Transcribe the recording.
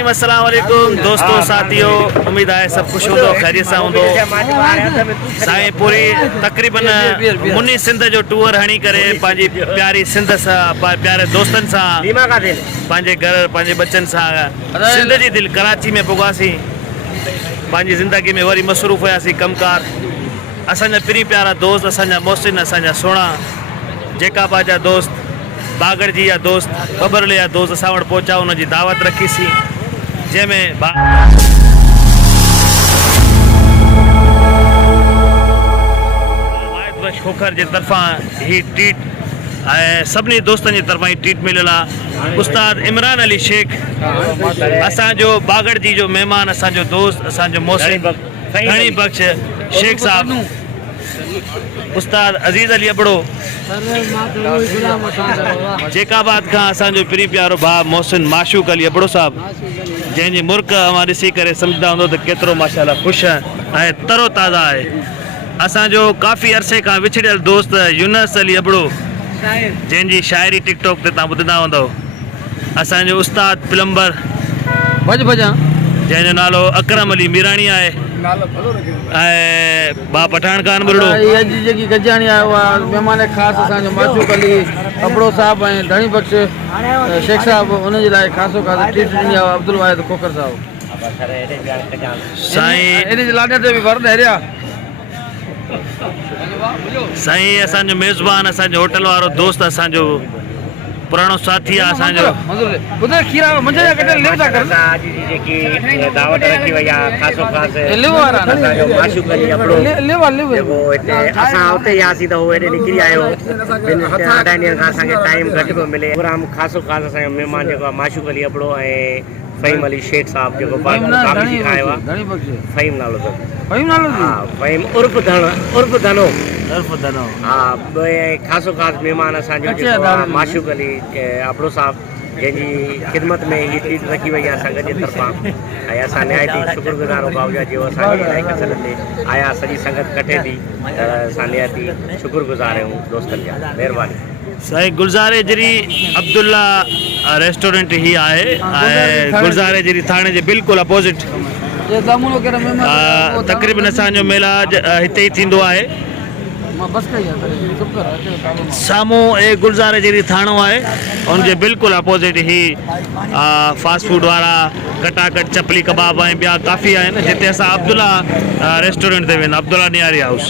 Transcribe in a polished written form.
रहीम, अस्सलाम वालेकुम दोस्तों साथियों, उम्मीद है सब खुश होंदो, खैरियत सां होंदो। साईं पूरी तकरीबन मुन्नी सिंध जो टूर हणी करे पंहिंजी प्यारी सिंध सां प्यारे दोस्तनि सां पंहिंजे घर पंहिंजे बच्चनि सां सिंध जी दिलि कराची में पुगासीं। पंहिंजी ज़िंदगी में वरी मसरूफ़ हुयासीं कमकार। असांजा पिरी प्यारा दोस्त, असांजा मोहसिन, असांजा सोना जेका बाजा दोस्त, बागड़ जी या दोस्त, बबरले या दोस्त असां वटि पहुचा, उनजी दावत रखीसीं जंहिंमें वाहिद बख्श खोखर जे तरफ़ां ही ट्रीट ऐं सभिनी दोस्तनि जी तरफ़ां ही ट्रीट मिलियल आहे। उस्ताद इमरान अली शेख असांजो बागड़ जी जो महिमान, असांजो दोस्त, असांजो मोहसिन घणी बख्श शेख साहब, उस्ताद अज़ीज़ अली अबड़ो जेकाबाद खां असांजो पिरी प्यारो भाउ मोहसिन माशूक अली अबड़ो साहब, जंहिंजी मुर्क अवां ॾिसी करे सम्झंदा हूंदो त केतिरो माशाल्लाह ख़ुशि ऐं तरो ताज़ा आहे। असांजो काफ़ी अरसे खां विछड़ियल दोस्त यूनस अली अबड़ो, जंहिंजी शाइरी टिकटॉक ते तव्हां ॿुधंदा हूंदव। असांजो उस्ताद प्लम्बर जंहिंजो नालो अकरम अली मीराणी आहे ऐं बा पठान खान बुरड़ो जेकी गजाणी आयो आहे महिमान ख़ासि असांजो माशूक अली अबड़ो साहब ऐं धणी बख्श शेख साहब, उनजे लाइ ख़ासो ख़ासि ट्रीट ॾिनी आहे अब्दुल वाहिद खोखर साहब। साईं इन जे लाॾे ते बि वरद हेरिया साईं असांजो मेज़बान, असांजो होटल वारो दोस्त, असांजो पुराणो साथी आहे असांजो। ॿुधे खीरा मंझंदि जा कटे लिव था करनि अॼु जी जेकी दावत रखी वई आहे ख़ासो ख़ासि लिव वारा असांजो माशूक अली अबड़ो लिव जेको हिते असां हुते ई हुआसीं त उहो हेॾे निकिरी आयो। ॿिनि अढाई ॾींहंनि खां असांखे टाइम घटि पियो मिले। प्रोग्राम ख़ासो ख़ासि असांजो महिमान जेको आहे माशूक अली अबड़ो ऐं फ़हीम अली शेख साहब, जेको काफ़ी सिखायो आहे। फ़हीम नालो अथव। हा, फ़हीम उर्फ़ धनो हा। ख़ासो ख़ासि महिमान असांजो जेको आहे माशूक अली अबड़ो साहब, जंहिंजी ख़िदमत में हीअ ट्रीट रखी वई आहे संगत जे तरफ़ां। ऐं असां निहायती शुक्रगुज़ार बावजा जो असांखे इलाही कसरत ते आया, सॼी संगत कठे थी त असां निहायती शुक्रगुज़ार आहियूं दोस्तनि जा। महिरबानी। साईं गुलज़ारे जरी अब्दुल्ला रेस्टोरेंट ही आहे ऐं गुलज़ारे जरी थाणे जे बिल्कुलु अपोज़िट। तक़रीबन असांजो मेला हिते ई थींदो आहे। साम्हूं गुलज़ारे जहिड़ी थाणो आहे, उनजे बिल्कुलु अपोज़िट ई फास्ट फूड वारा कटाकट चपली कबाब ऐं ॿिया काफ़ी आहिनि, जिते असां अब्दुल्ला रेस्टोरेंट ते वेंदा, अब्दुल्ला नियारी हाउस।